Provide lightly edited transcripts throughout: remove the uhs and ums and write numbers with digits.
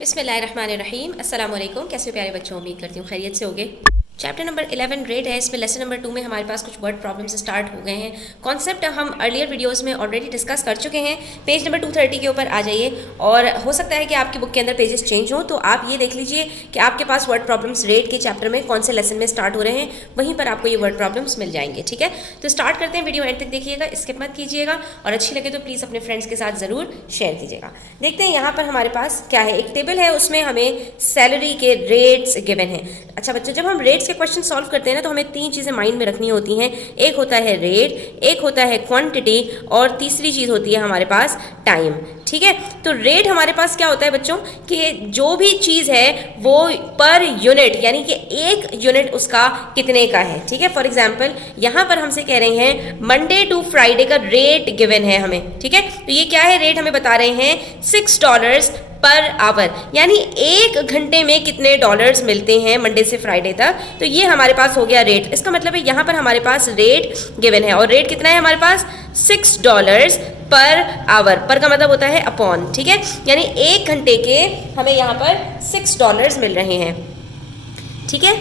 बिस्मिल्लाहिर्रहमानिर्रहीम। अस्सलाम वालेकुम। कैसे हो प्यारे बच्चों, उम्मीद करती हूँ खैरियत से होगे। चैप्टर नंबर 11 रेट है। इसमें लेसन नंबर 2 में हमारे पास कुछ वर्ड प्रॉब्लम्स स्टार्ट हो गए हैं। कॉन्सेप्ट हम अर्लियर वीडियोस में ऑलरेडी डिस्कस कर चुके हैं। पेज नंबर 230 के ऊपर आ जाइए और हो सकता है कि आपकी बुक के अंदर पेजेस चेंज हो, तो आप ये देख लीजिए कि आपके पास वर्ड प्रॉब्लम्स रेट के चैप्टर में कौन से लेसन में स्टार्ट हो रहे हैं, वहीं पर आपको ये वर्ड प्रॉब्लम्स मिल जाएंगे। ठीक है, तो स्टार्ट करते हैं। वीडियो एंड तक देखिएगा, स्किप मत कीजिएगा और अच्छी लगे तो प्लीज़ अपने फ्रेंड्स के साथ ज़रूर शेयर कीजिएगा। देखते हैं यहाँ पर हमारे पास क्या है। एक टेबल है, उसमें हमें सैलरी के रेट्स गिवन हैं। अच्छा बच्चों, जब हम रेट्स के क्वेश्चन सॉल्व करते हैं ना, तो हमें तीन चीज़ें माइंड में रखनी होती हैं। एक होता है रेट, एक होता है क्वांटिटी और तीसरी चीज़ होती है हमारे पास टाइम। ठीक है, तो रेट हमारे पास क्या होता है बच्चों कि जो भी चीज़ है वो पर यूनिट, यानी कि एक यूनिट उसका कितने का है। ठीक है, फॉर एग्जांपल यहाँ पर हमसे कह रहे हैं मंडे टू फ्राइडे का रेट गिवन है हमें। ठीक है, तो ये क्या है, रेट हमें बता रहे हैं $6 पर आवर, यानी एक घंटे में कितने डॉलर्स मिलते हैं मंडे से फ्राइडे तक। तो ये हमारे पास हो गया रेट। इसका मतलब है यहाँ पर हमारे पास रेट गिवन है और रेट कितना है हमारे पास $6 पर आवर। पर का मतलब होता है अपॉन। ठीक है, यानी एक घंटे के हमें यहाँ पर $6 मिल रहे हैं। ठीक है,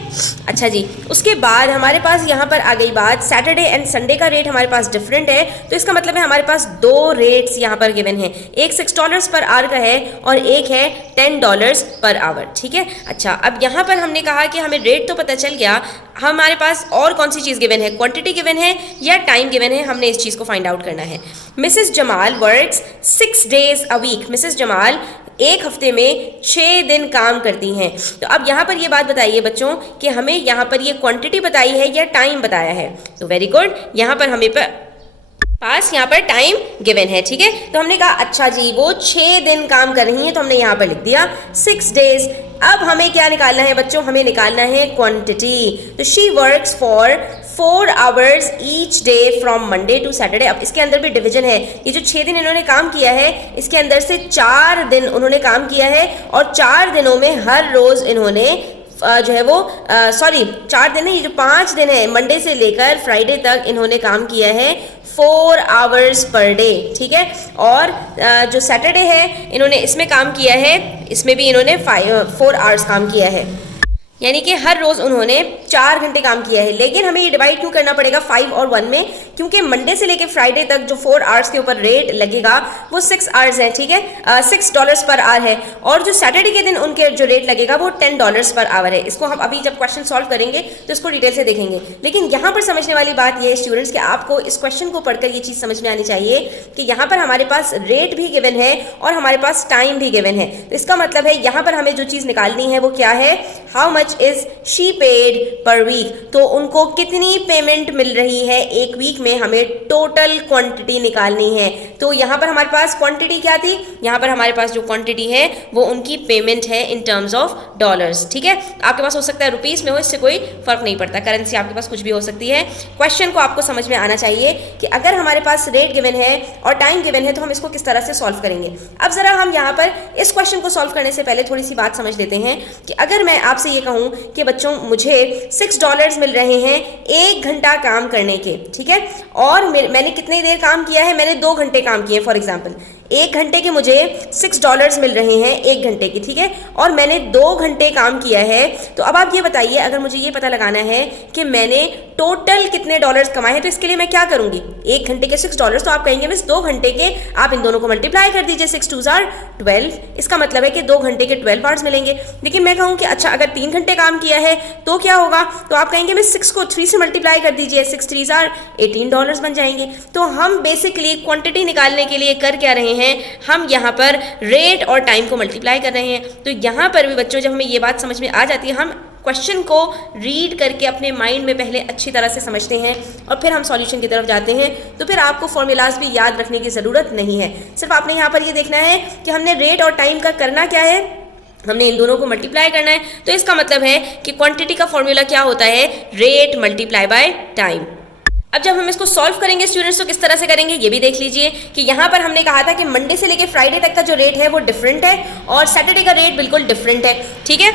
अच्छा जी, उसके बाद हमारे पास यहाँ पर आ गई बात, सैटरडे एंड संडे का रेट हमारे पास डिफरेंट है। तो इसका मतलब है हमारे पास दो रेट्स यहाँ पर गिवन हैं, एक $6 पर आवर का है और एक है $10 पर आवर। ठीक है, अच्छा अब यहाँ पर हमने कहा कि हमें रेट तो पता चल गया, हमारे पास और कौन सी चीज़ गिवन है, क्वांटिटी गिवन है या टाइम गिवन है, हमने इस चीज़ को फाइंड आउट करना है। Mrs Jamal works 6 days a week। Mrs Jamal एक हफ्ते में 6 दिन काम करती हैं। तो अब यहाँ पर ये बात बताइए बच्चों कि हमें यहाँ पर ये क्वांटिटी बताई है या टाइम बताया है। तो वेरी गुड, यहाँ पर हमें पास यहाँ पर टाइम गिवन है। ठीक है, तो हमने कहा अच्छा जी वो 6 दिन काम कर रही हैं, तो हमने यहाँ पर लिख दिया 6 days। अब हमें क्या निकालना है बच्चों, हमें निकालना है क्वांटिटी। तो she works for 4 hours each day from Monday to Saturday. अब इसके अंदर भी डिवीजन है, ये जो 6 दिन इन्होंने काम किया है इसके अंदर से 4 दिन उन्होंने काम किया है और 4 दिनों में हर रोज इन्होंने जो है वो 4 दिन है, ये जो 5 दिन है मंडे से लेकर फ्राइडे तक इन्होंने काम किया है 4 hours पर डे। ठीक है, और जो सैटरडे है इन्होंने इसमें काम किया है, इसमें भी इन्होंने 4 hours काम किया है, यानी कि हर रोज उन्होंने 4 घंटे काम किया है। लेकिन हमें ये डिवाइड क्यों करना पड़ेगा 5 और 1 में, क्योंकि मंडे से लेकर फ्राइडे तक जो 4 hours के ऊपर रेट लगेगा वो 6 hours है। ठीक है, $6 पर आवर है और जो सैटरडे के दिन उनके जो रेट लगेगा वो $10 पर आवर है। इसको हम अभी जब क्वेश्चन सॉल्व करेंगे तो इसको डिटेल से देखेंगे। लेकिन यहाँ पर समझने वाली बात ये है स्टूडेंट्स कि आपको इस क्वेश्चन को पढ़कर ये चीज़ समझ में आनी चाहिए कि यहाँ पर हमारे पास रेट भी गिवन है और हमारे पास टाइम भी गिवन है। तो इसका मतलब है यहाँ पर हमें जो चीज़ निकालनी है वो क्या है, how much is she paid per week. तो उनको कितनी पेमेंट मिल रही है एक वीक में, हमें टोटल क्वांटिटी निकालनी है। तो यहाँ पर हमारे पास क्वांटिटी क्या थी, यहाँ पर हमारे पास जो क्वांटिटी है वो उनकी पेमेंट है इन टर्म्स ऑफ डॉलर्स। ठीक है, आपके पास हो सकता है रुपीस में हो, इससे कोई फर्क नहीं पड़ता, करेंसी आपके पास कुछ भी हो सकती है। क्वेश्चन को आपको समझ में आना चाहिए कि अगर हमारे पास रेट गिवन है और टाइम गिवन है तो हम इसको किस तरह से सॉल्व करेंगे। अब जरा हम यहाँ पर इस क्वेश्चन को सॉल्व करने से पहले थोड़ी सी बात समझ लेते हैं कि अगर मैं आपसे ये कहूँ कि बच्चों मुझे $6 मिल रहे हैं 1 घंटा काम करने के। ठीक है, और मैंने कितनी देर काम किया है, मैंने 2 घंटे काम किए। फॉर एग्जांपल 1 घंटे के मुझे $6 मिल रहे हैं 1 घंटे की। ठीक है, और मैंने 2 घंटे काम किया है। तो अब आप ये बताइए, अगर मुझे ये पता लगाना है कि मैंने टोटल कितने डॉलर्स कमाए हैं, तो इसके लिए मैं क्या करूंगी, 1 घंटे के $6, तो आप कहेंगे बस 2 घंटे के आप इन दोनों को मल्टीप्लाई कर दीजिए, 6 2 12। इसका मतलब है कि 2 घंटे के 12 आवर्स मिलेंगे। लेकिन मैं कहूँ कि अच्छा अगर 3 घंटे काम किया है तो क्या होगा, तो आप कहेंगे मैं 6 को 3 से मल्टीप्लाई कर दीजिए, 6 3 $18 बन जाएंगे। तो हम बेसिकली क्वांटिटी निकालने के लिए कर क्या रहे हैं, हम यहाँ पर रेट और टाइम को मल्टीप्लाई कर रहे हैं। तो यहाँ पर भी बच्चों जब हमें ये बात समझ में आ जाती है, हम क्वेश्चन को रीड करके अपने माइंड में पहले अच्छी तरह से समझते हैं और फिर हम सॉल्यूशन की तरफ जाते हैं। तो फिर आपको फॉर्मूलाज भी याद रखने की ज़रूरत नहीं है, सिर्फ आपने यहाँ पर ये देखना है कि हमने रेट और टाइम का करना क्या है, हमने इन दोनों को मल्टीप्लाई करना है। तो इसका मतलब है कि क्वांटिटी का फॉर्मूला क्या होता है, रेट मल्टीप्लाई बाय टाइम। अब जब हम इसको सॉल्व करेंगे स्टूडेंट्स तो किस तरह से करेंगे ये भी देख लीजिए कि यहाँ पर हमने कहा था कि मंडे से लेकर फ्राइडे तक का जो रेट है वो डिफरेंट है और सैटरडे का रेट बिल्कुल डिफरेंट है। ठीक है,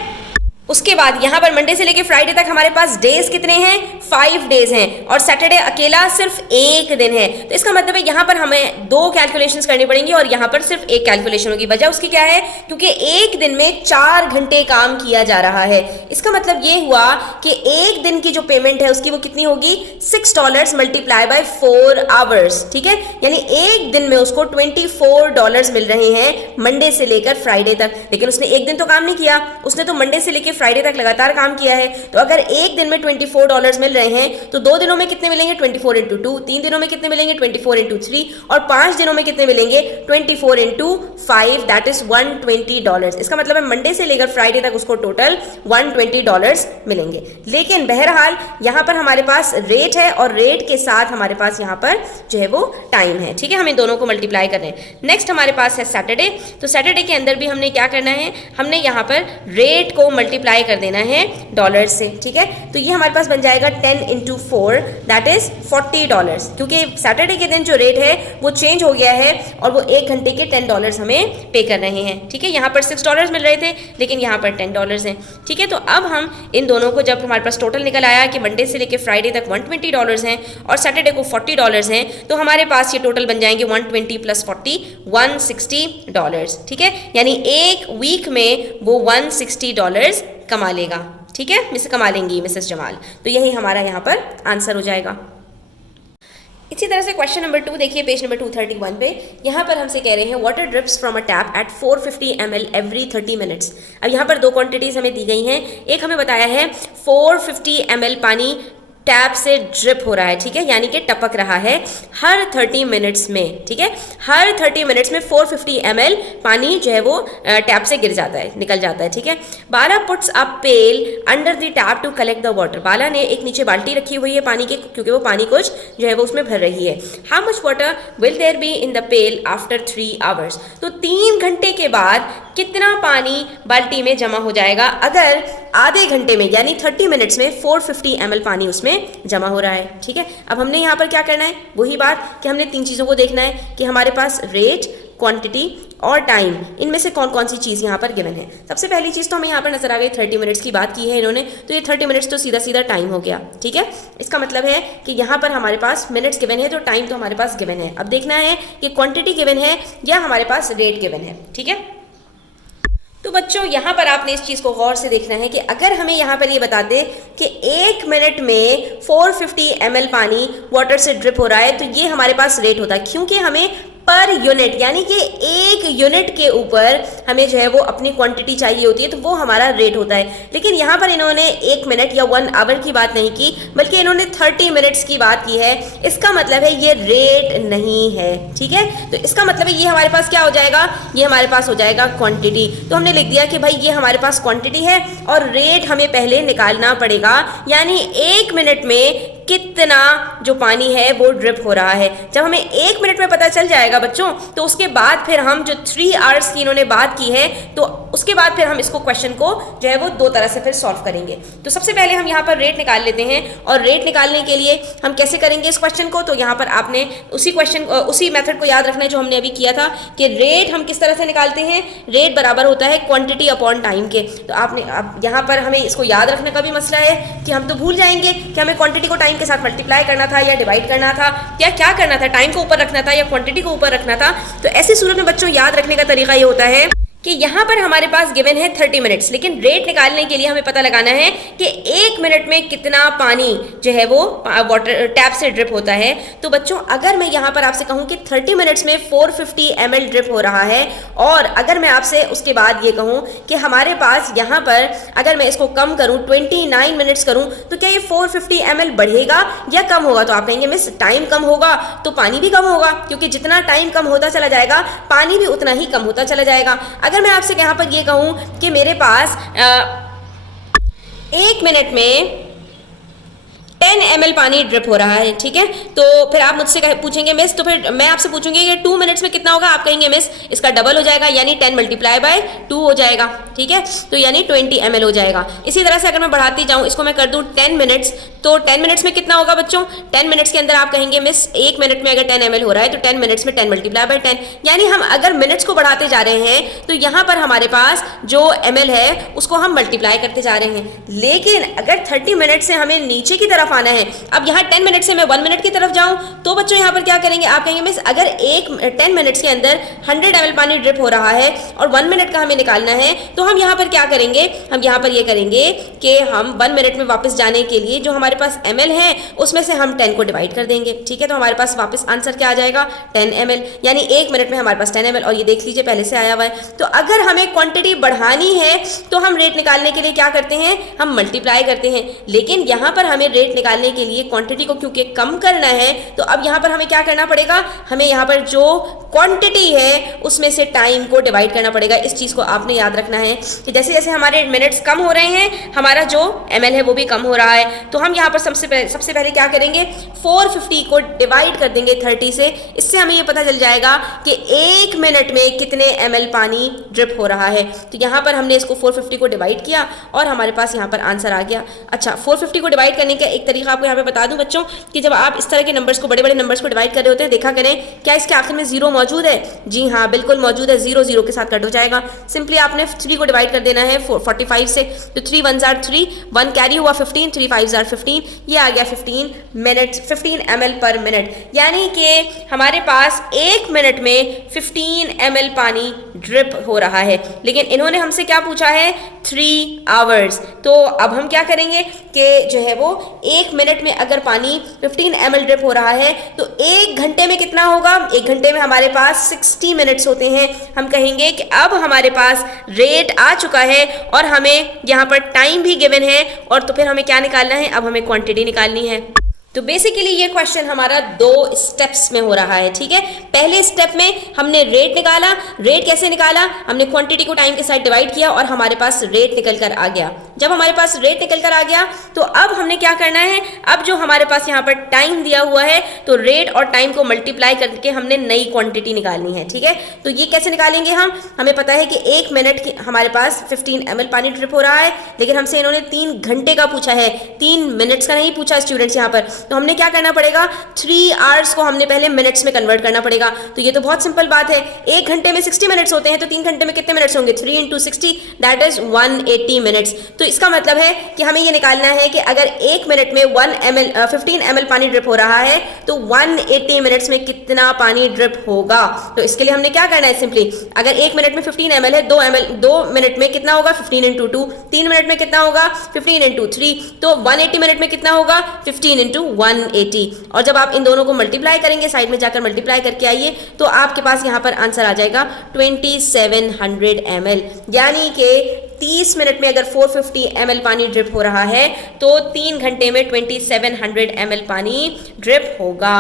उसके बाद यहाँ पर मंडे से लेके फ्राइडे तक हमारे पास डेज कितने हैं, 5 डेज हैं, और सैटरडे अकेला सिर्फ एक दिन है। तो इसका मतलब है यहाँ पर हमें 2 कैलकुलेशंस करनी पड़ेंगी और यहाँ पर सिर्फ एक कैलकुलेशन होगी। वजह उसकी क्या है, क्योंकि एक दिन में 4 घंटे काम किया जा रहा है। इसका मतलब ये हुआ कि एक दिन की जो पेमेंट है उसकी वो कितनी होगी, $6 मल्टीप्लाई बाय 4 आवर्स। ठीक है, यानी एक दिन में उसको $24 मिल रहे हैं मंडे से लेकर फ्राइडे तक। लेकिन उसने एक दिन तो काम नहीं किया, उसने तो मंडे से लेकर फ्राइडे तक लगातार काम किया है। तो अगर एक दिन में $24 मिल रहे हैं तो 2 दिनों में कितने मिलेंगे, 24 × 2, 3 दिनों में कितने मिलेंगे, 24 × 3, और 5 दिनों में कितने मिलेंगे, 24 × 5, दैट इज $120। इसका मतलब है मंडे से लेकर फ्राइडे तक उसको टोटल $120 मिलेंगे। लेकिन बहरहाल यहाँ पर हमारे पास रेट है और रेट के साथ हमारे पास यहाँ पर जो है वो टाइम है। ठीक है, हम इन दोनों को मल्टीप्लाई कर रहे हैं। नेक्स्ट हमारे पास है सैटरडे। तो सैटरडे के अंदर भी हमने क्या करना है, हमने यहाँ पर रेट को मल्टीप्लाई कर देना है डॉलर से। ठीक है, तो ये हमारे पास बन जाएगा 10 × 4, दैट इज $40, क्योंकि सैटरडे के दिन जो रेट है वो चेंज हो गया है और वो एक घंटे के $10 हमें पे कर रहे हैं। ठीक है, यहाँ पर $6 मिल रहे थे लेकिन यहाँ पर $10 हैं। ठीक है, तो अब हम इन दोनों को, जब हमारे पास टोटल निकल आया कि मंडे से लेकर फ्राइडे तक $120 हैं और सैटरडे को $40 हैं, तो हमारे पास ये टोटल बन जाएंगे 120 + 40 $160। ठीक है, यानी एक वीक में वो $160 कमा लेगा। ठीक है, कमा लेंगी मिसेस जमाल। तो यही हमारा यहाँ पर आंसर हो जाएगा। इसी तरह से क्वेश्चन नंबर 2 देखिए, पेज नंबर 231 पे। यहाँ पर हमसे कह रहे हैं water drips from a tap at 450 ml every 30 minutes. अब यहाँ पर 2 क्वांटिटीज हमें दी गई हैं। एक हमें बताया है 450 ml पानी टैप से ड्रिप हो रहा है। ठीक है, यानी कि टपक रहा है हर 30 मिनट्स में। ठीक है, हर 30 मिनट्स में 450 ml पानी जो है वो टैप से गिर जाता है, निकल जाता है। ठीक है, Bala puts a pail under the tap to collect the water. Bala ने एक नीचे बाल्टी रखी हुई है पानी की, क्योंकि वो पानी कुछ जो है वो उसमें भर रही है। How much water will there be in the pail after 3 hours. तो 3 घंटे के बाद कितना पानी बाल्टी में जमा हो जाएगा अगर आधे घंटे में यानी 30 मिनट्स में 450 ml पानी उसमें जमा हो रहा है। ठीक है, अब हमने यहाँ पर क्या करना है, वही बात कि हमने 3 चीज़ों को देखना है कि हमारे पास रेट, क्वांटिटी और टाइम, इनमें से कौन कौन सी चीज़ यहाँ पर गिवन है। सबसे पहली चीज़ तो हमें यहाँ पर नजर आ गई 30 मिनट्स की बात की है इन्होंने, तो ये 30 मिनट्स तो सीधा सीधा टाइम हो गया। ठीक है, इसका मतलब है कि यहाँ पर हमारे पास मिनट्स गिवन है तो टाइम तो हमारे पास गिवन है। अब देखना है कि क्वांटिटी गिवन है या हमारे पास रेट गिवन है। ठीक है, तो बच्चों यहाँ पर आपने इस चीज़ को गौर से देखना है कि अगर हमें यहाँ पर ये बताते कि 1 मिनट में 450 ml पानी वाटर से ड्रिप हो रहा है तो ये हमारे पास रेट होता है, क्योंकि हमें पर यूनिट यानी कि 1 यूनिट के ऊपर हमें जो है वो अपनी क्वांटिटी चाहिए होती है, तो वो हमारा रेट होता है। लेकिन यहाँ पर इन्होंने 1 मिनट या 1 आवर की बात नहीं की, बल्कि इन्होंने 30 मिनट्स की बात की है। इसका मतलब है ये रेट नहीं है। ठीक है, तो इसका मतलब है ये हमारे पास क्या हो जाएगा, ये हमारे पास हो जाएगा क्वांटिटी। तो हमने लिख दिया कि भाई ये हमारे पास क्वांटिटी है और रेट हमें पहले निकालना पड़ेगा, यानी 1 मिनट में कितना जो पानी है वो ड्रिप हो रहा है। जब हमें 1 मिनट में पता चल जाएगा बच्चों, तो उसके बाद फिर हम जो 3 आवर्स की इन्होंने बात की है, तो उसके बाद फिर हम इसको क्वेश्चन को जो है वो 2 तरह से फिर सॉल्व करेंगे। तो सबसे पहले हम यहाँ पर रेट निकाल लेते हैं, और रेट निकालने के लिए हम कैसे करेंगे इस क्वेश्चन को, तो यहाँ पर आपने उसी मेथड को याद रखना है जो हमने अभी किया था कि रेट हम किस तरह से निकालते हैं, रेट बराबर होता है क्वांटिटी अपॉन टाइम के। तो आपने अब यहाँ पर हमें इसको याद रखने का भी मसला है कि हम तो भूल जाएंगे कि हमें क्वांटिटी को टाइम के साथ मल्टीप्लाई करना था या डिवाइड करना था या क्या करना था, टाइम को ऊपर रखना था या क्वांटिटी को ऊपर रखना था। तो ऐसी सूरत में बच्चों याद रखने का तरीका ये होता है कि यहाँ पर हमारे पास गिवन है 30 मिनट्स, लेकिन रेट निकालने के लिए हमें पता लगाना है कि 1 मिनट में कितना पानी जो है वो वाटर टैप से ड्रिप होता है। तो बच्चों अगर मैं यहाँ पर आपसे कहूँ कि 30 मिनट्स में 450 ml ड्रिप हो रहा है, और अगर मैं आपसे उसके बाद ये कहूँ कि हमारे पास यहाँ पर अगर मैं इसको कम करूँ 29 मिनट्स करूँ, तो क्या ये 450 ml बढ़ेगा या कम होगा? तो आप कहेंगे मिस टाइम कम होगा तो पानी भी कम होगा, क्योंकि जितना टाइम कम होता चला जाएगा पानी भी उतना ही कम होता चला जाएगा। अगर मैं आपसे यहाँ पर ये कहूँ कि मेरे पास 1 मिनट में 10 ml पानी ड्रिप हो रहा है, ठीक है। तो फिर आप मुझसे पूछेंगे मिस, तो फिर मैं आपसे पूछूंगी कि 2 मिनट्स में कितना होगा, आप कहेंगे मिस इसका डबल हो जाएगा, यानी 10 मल्टीप्लाई बाय 2 हो जाएगा, ठीक है। तो यानी 20 ml हो जाएगा। इसी तरह से अगर मैं बढ़ाती जाऊं, इसको मैं कर दूं 10 मिनट्स, तो 10 मिनट्स में कितना होगा बच्चों, 10 मिनट्स के अंदर आप कहेंगे मिस 1 मिनट में अगर 10 ml हो रहा है तो 10 मिनट्स में 10 मल्टीप्लाई बाय 10, यानी हम अगर मिनट्स को बढ़ाते जा रहे हैं तो यहाँ पर हमारे पास जो ml है उसको हम मल्टीप्लाई करते जा रहे हैं। लेकिन अगर 30 मिनट से हमें नीचे की तरफ आना है, अब यहाँ 10 मिनट से मैं 1 मिनट की तरफ जाऊं, तो बच्चों यहाँ पर क्या करेंगे, आप कहेंगे मिस अगर 10 मिनट्स के अंदर 100 ml पानी ड्रिप हो रहा है और 1 मिनट का हमें निकालना है, तो हम यहाँ पर क्या करेंगे, हम यहाँ पर ये करेंगे कि हम 1 मिनट में वापस जाने के लिए जो हमारे पास ml है उसमें से हम 10 को डिवाइड कर देंगे, ठीक है। तो हमारे पास वापस आंसर क्या आ जाएगा, 10 ml, यानी 1 मिनट में हमारे पास 10 ml, और ये देख लीजिए पहले से आया हुआ है। तो अगर हमें क्वांटिटी बढ़ानी है तो हम रेट निकालने के लिए क्या करते हैं, हम मल्टीप्लाई करते हैं। लेकिन यहाँ पर हमें रेट निकालने के लिए क्वांटिटी को क्योंकि कम करना है, तो अब यहाँ पर हमें क्या करना पड़ेगा, हमें यहाँ पर जो क्वांटिटी है उसमें से टाइम को डिवाइड करना पड़ेगा। इस चीज़ को आपने याद रखना है कि जैसे जैसे हमारे मिनट्स कम हो रहे हैं, हमारा जो ml है वो भी कम हो रहा है। तो हम यहाँ पर सबसे पहले क्या करेंगे, 450 को डिवाइड कर देंगे 30 से। इससे हमें ये पता चल जाएगा कि 1 मिनट में कितने ml पानी ड्रिप हो रहा है। तो यहाँ पर हमने इसको 450 को डिवाइड किया और हमारे पास यहाँ पर आंसर आ गया। अच्छा, 450 को डिवाइड करने का एक तरीका आपको यहाँ पे बता दूं बच्चों, कि जब आप इस तरह के नंबर्स को, बड़े बड़े नंबर्स को डिवाइड कर रहे होते हैं, देखा करें क्या इसके आखिर में 0 मौजूद है। जी हाँ, बिल्कुल मौजूद है, 0 0 के साथ कट हो जाएगा। सिंपली आपने 3 को डिवाइड कर देना है 45 से, तो 3 1s are 3, 1 कैरी हुआ 15, 3 5s are 15, ये आ गया 15 मिनट्स, 15 ml पर मिनट, यानी कि हमारे पास 1 मिनट में 15 ml पानी ड्रिप हो रहा है। लेकिन इन्होंने हमसे क्या पूछा है, 3 आवर्स। तो अब हम क्या करेंगे कि जो है वो 1 मिनट में अगर पानी 15 ml ड्रिप हो रहा है तो 1 घंटे में कितना होगा, 1 घंटे में हमारे पास 60 मिनट्स होते हैं। हम कहेंगे कि अब हमारे पास रेट आ चुका है और हमें यहाँ पर टाइम भी गिवन है, और तो फिर हमें क्या निकालना है, अब हमें क्वांटिटी निकालनी है। तो बेसिकली ये क्वेश्चन हमारा 2 स्टेप्स में हो रहा है, ठीक है। पहले स्टेप में हमने रेट निकाला। रेट कैसे निकाला, हमने क्वांटिटी को टाइम के साथ डिवाइड किया और हमारे पास रेट निकल कर आ गया। जब हमारे पास रेट निकल कर आ गया तो अब हमने क्या करना है, अब जो हमारे पास यहाँ पर टाइम दिया हुआ है, तो रेट और टाइम को मल्टीप्लाई करके हमने नई क्वांटिटी निकालनी है, ठीक है। तो ये कैसे निकालेंगे हम, हमें पता है कि 1 मिनट की हमारे पास 15 ml पानी ड्रिप हो रहा है, लेकिन हमसे इन्होंने 3 घंटे का पूछा है, 3 मिनट्स का नहीं पूछा स्टूडेंट्स यहाँ पर। तो हमने क्या करना पड़ेगा, 3 आवर्स को हमने पहले मिनट्स में कन्वर्ट करना पड़ेगा। तो ये तो बहुत सिंपल बात है, 1 घंटे में 60 मिनट्स होते हैं, तो 3 घंटे में कितने मिनट्स होंगे, 3 × 60 दैट इज 180 मिनट्स। तो इसका मतलब है कि हमें ये निकालना है कि अगर 1 मिनट में 15 ml पानी ड्रिप हो रहा है तो 180 मिनट्स में कितना पानी ड्रिप होगा। तो इसके लिए हमने क्या करना है, सिंपली अगर 1 मिनट में 15 ml है, 2 मिनट में कितना होगा, 15 × 2, 3 मिनट में कितना होगा, 15 × 3, तो 180 मिनट में कितना होगा, 15 × 180। और जब आप इन दोनों को मल्टीप्लाई करेंगे, साइड में जाकर मल्टीप्लाई करके आइए, तो आपके पास यहाँ पर आंसर आ जाएगा 2700 ml, यानी कि 30 मिनट में अगर 450 ml पानी ड्रिप हो रहा है तो 3 घंटे में 2700 ml पानी ड्रिप होगा।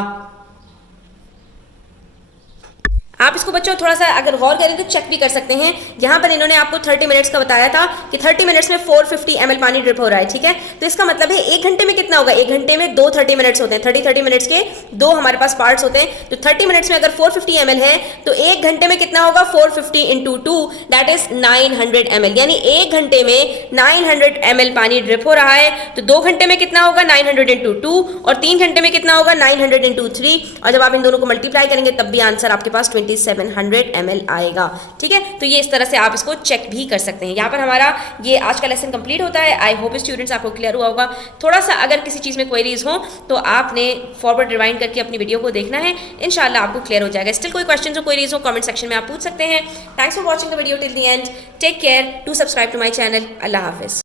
आप इसको बच्चों थोड़ा सा अगर गौर करें तो चेक भी कर सकते हैं। यहाँ पर इन्होंने आपको 30 मिनट्स का बताया था कि 30 मिनट्स में 450 ml पानी ड्रिप हो रहा है, ठीक है। तो इसका मतलब है 1 घंटे में कितना होगा, 1 घंटे में 2 30 मिनट्स होते हैं, 30 मिनट्स के 2 हमारे पास पार्ट्स होते हैं। तो 30 मिनट्स में अगर 450 ml है तो 1 घंटे में कितना होगा, 450 × 2 दैट इज 900 ml, यानी 1 घंटे में 900 ml पानी ड्रिप हो रहा है। तो 2 घंटे में कितना होगा, 900 × 2, और 3 घंटे में कितना होगा, 900 × 3, और जब आप इन दोनों को मल्टीप्लाई करेंगे तब भी आंसर आपके पास 2700 ml आएगा, ठीक है। तो ये इस तरह से आप इसको चेक भी कर सकते हैं। यहाँ पर हमारा ये आज का लेसन कंप्लीट होता है। आई होप स्टूडेंट्स आपको क्लियर हुआ होगा। थोड़ा सा अगर किसी चीज़ में क्वेरीज हो तो आपने फॉरवर्ड रिवाइंड करके अपनी वीडियो को देखना है, इंशाल्लाह आपको क्लियर हो जाएगा। स्टिल कोई क्वेश्चन हो, क्वेरीज हो, कमेंट सेक्शन में आप पूछ सकते हैं। Thanks for watching the video till the end, take care, do subscribe to my channel. अल्लाह हाफिज।